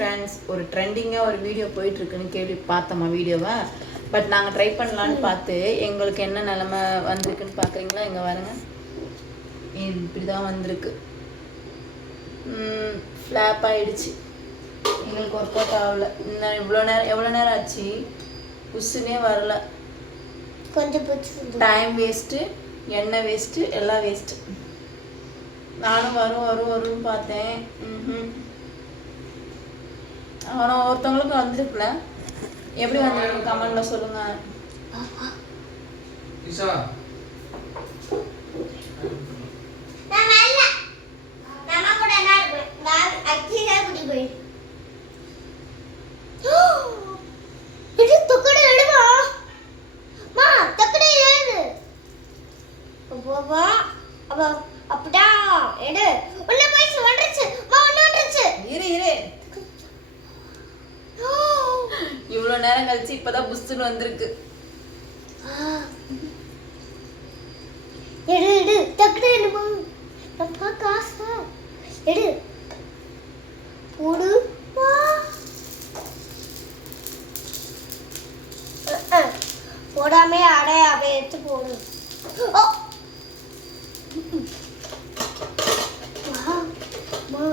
Friends, ஒரு ட்ரெண்டிங்காக ஒரு வீடியோ போயிட்டுருக்குன்னு கேள்வி பார்த்தோம்மா வீடியோவை. பட் நாங்கள் ட்ரை பண்ணலான்னு பார்த்து எங்களுக்கு என்ன நிலமை வந்திருக்குன்னு பார்க்குறீங்களா? இங்கே பாருங்க, இப்படி தான் வந்திருக்கு. ஃப்ளாப் ஆகிடுச்சு. எங்களுக்கு ஒர்க் அவுட் ஆகலை. இன்னும் எவ்வளோ நேரம் ஆச்சு, புஷ்ஷுனே வரல. கொஞ்சம் டைம் வேஸ்ட்டு, எண்ணெய் வேஸ்ட்டு, எல்லாம் வேஸ்ட்டு. நானும் வரும்னு பார்த்தேன். ஆனால் ஒருத்தவங்களுக்கு வந்துருக்குல, எப்படி வந்துருக்கு கமெண்ட்ல சொல்லுங்க. இவ்வளோ நேரம் கழிச்சு இப்பதான் புஷ்ஷுன்னு வந்திருக்கு. எடு டக்குனு எடுமா. அப்பா காசு எடு போடு. போடாமே அடைய அவ எடுத்து போடு.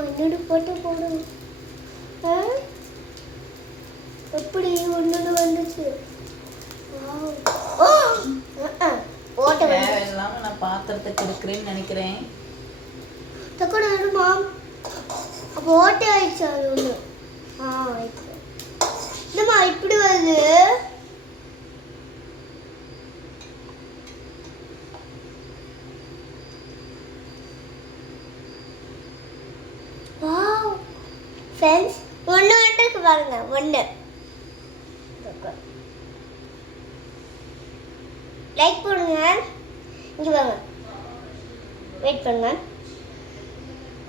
என்னோட போட்டு போடு. எப்படி ஒன்று வந்துச்சு. இல்லாம நான் பாத்திரத்துக்கு இருக்கிறேன்னு நினைக்கிறேன். தக்கட வருமா? அப்போ ஓட்டை ஆயிடுச்சு. அது ஒன்று இல்லைம்மா, இப்படி வருது. வாவ் ஃப்ரெண்ட்ஸ், ஒன்று வந்துருக்கு பாருங்க. ஒன்று லைக் பண்ணுங்க. இங்கே வாங்க, வெயிட் பண்ணுங்க.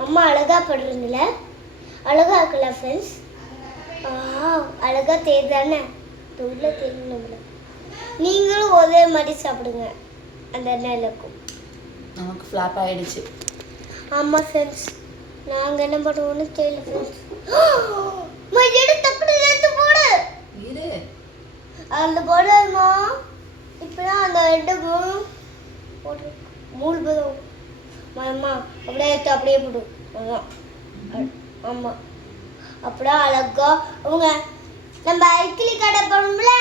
அம்மா அழகா படுறதுல அழகா இருக்குல்ல ஃப்ரெண்ட்ஸ்? அழகா தேர்தானே உள்ள தேர்ந்தோம்ல. நீங்களும் ஒரே மாதிரி சாப்பிடுங்க, அந்த நிலைக்கும். நமக்கு ஃப்ளாப் ஆகிடுச்சு. ஆமாம் ஃப்ரெண்ட்ஸ், நாங்கள் என்ன பண்ணுவோன்னு தெரியல ஃப்ரெண்ட்ஸ். எடுத்து போடு. அந்த போடுமா இப்பதான் அந்த இடமும் போட்டு மூணு பேரும் அம்மா அப்படியே எடுத்து அப்படியே போடு. அதான் ஆமாம், அப்படியே அழகா அவங்க நம்ம இட்லி கடை போகணும்ல,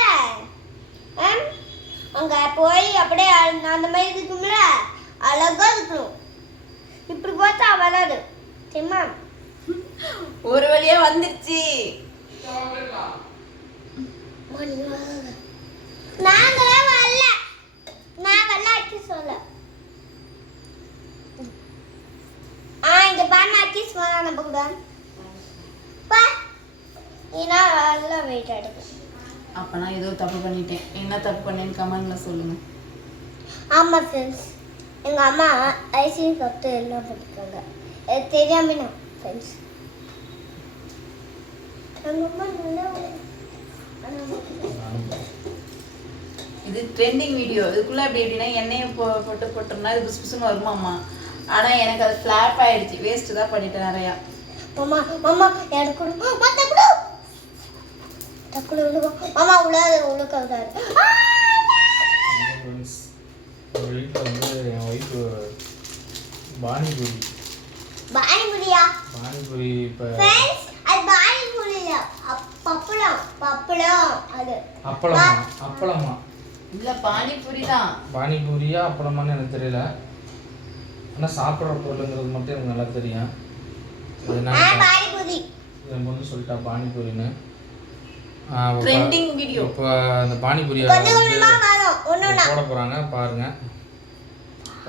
அங்கே போய் அப்படியே அந்த மாதிரி இருக்கும்ல, அழகா இருக்கணும். இப்படி பார்த்தா வராது சரிம்மா. ஒரு வழியா வந்துருச்சு. நாங்களே வரல, நான் வரல அக்கி சொல்ல. இந்த பானை அக்கி சொல்ல நம்ம கூட பா. ஏன்னா அதெல்லாம் வெயிட் ஆகிடுது. அப்போ நான் ஏதோ தப்பு பண்ணிட்டேன். என்ன தப்பு பண்ணேன்னு கமெண்ட்ல சொல்லுங்க. ஆமாம் ஃப்ரெண்ட்ஸ், எங்கள் அம்மா ஐஸ்கிரீம் சாப்பிட்டு எல்லாம் பண்ணிருக்காங்க. எனக்கு தெரியாம நான் ஃப்ரெண்ட்ஸ். எங்கள் அம்மா நல்லா இது ட்ரெண்டிங் வீடியோ. இதுக்குள்ள எப்படின்னா எண்ணெயை போட்டோம்னா இது புதுசுன்னு வருமாம்மா. ஆனால் எனக்கு அது ஃப்ளாப் ஆயிடுச்சு. வேஸ்ட் தான் பண்ணிட்டேன் நிறையா. மாமா மாமா எனக்கு கொடு. டக்குனு மாமா உள்ள வீட்டில் வந்து என் ஒய்ஃபு பானிபூரி. பானிபூரி இப்போ அது பானிபூரி இல்லை, பப்பளம். அது அப்பளமா இல்லை, பானிபூரி தான். பானிபூரியா அப்பளமான்னு எனக்கு தெரியல. ஆனால் சாப்பிட்ற பொருளுங்கிறது மட்டும் எனக்கு நல்லா தெரியும். பானிபூரி என் பொண்ணு சொல்லிட்டா பானிபூரின்னு. Trending video. இப்போ அந்த பானிபூரியை போட போகிறாங்க பாருங்க.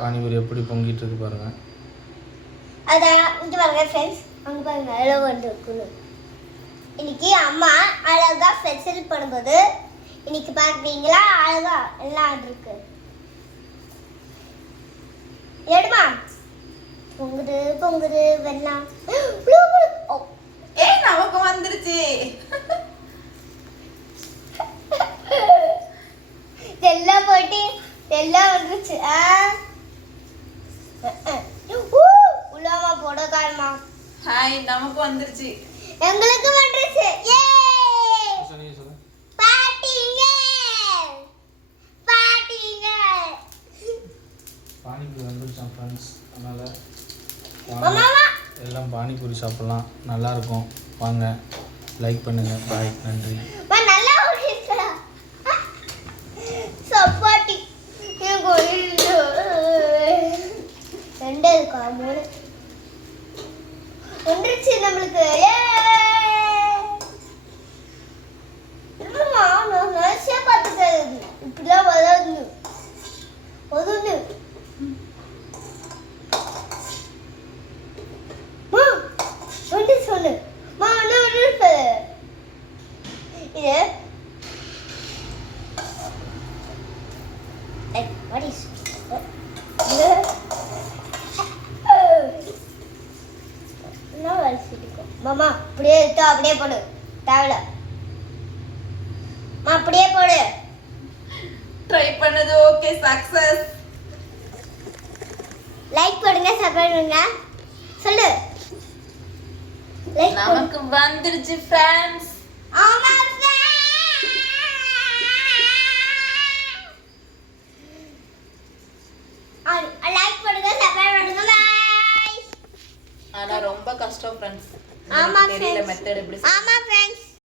பானிபூரி எப்படி பொங்கிட்டு இருக்கு பாருங்க. அதான் இங்கே பாருங்க ஃப்ரெண்ட்ஸ், அங்கே பாருங்க அழகாக வந்துருக்குன்னு. இன்னைக்கு அம்மா அழகா ஃபெசில் பண்ணும்போது இன்னைக்கு பார்க்குறீங்களா, அழகா எல்லாம் இருக்கு. எடுமா பொங்குது வெள்ளம். நமக்கு வந்துருச்சு. எல்லாம் போட்டு எல்லாம் வந்துருச்சு. உள்ளாமா போட காரணமா ஹாய், நமக்கு வந்துருச்சு. எங்களுக்கு வந்துருச்சு. சாப்பிட்லாம், நல்லாயிருக்கும். வாங்க லைக் பண்ணுங்கள். பாய், நன்றி. நல்லா இருக்கா சப்பாத்தி ரெண்டு இருக்கா 3 வந்துருச்சு நம்மளுக்கு. இல்லைம்மா நான் நினைச்சே பார்த்துக்கிறேன் இப்படிலாம் வராது வருது. வந்து சொல்லு மா ஒன்று இது what is மாமா அப்படியே எடுத்து அப்படியே போடு தேவையில்ல அப்படியே போடு. ட்ரை பண்ணது ஓகே சக்சஸ். லைக் பண்ணுங்க சப்ஸ்கிரைப் பண்ணுங்க சொல்லு. லைக் நமக்கு வந்துருச்சு ஃப்ரெண்ட்ஸ். ஆமா லைக் பண்ணுங்க சப்ஸ்கிரைப் பண்ணுங்க பை. ஆனா ரொம்ப கஷ்டம் ஃப்ரெண்ட்ஸ். ஆமா தெரியல மெத்தட் எப்படி. ஆமா ஃப்ரெண்ட்ஸ்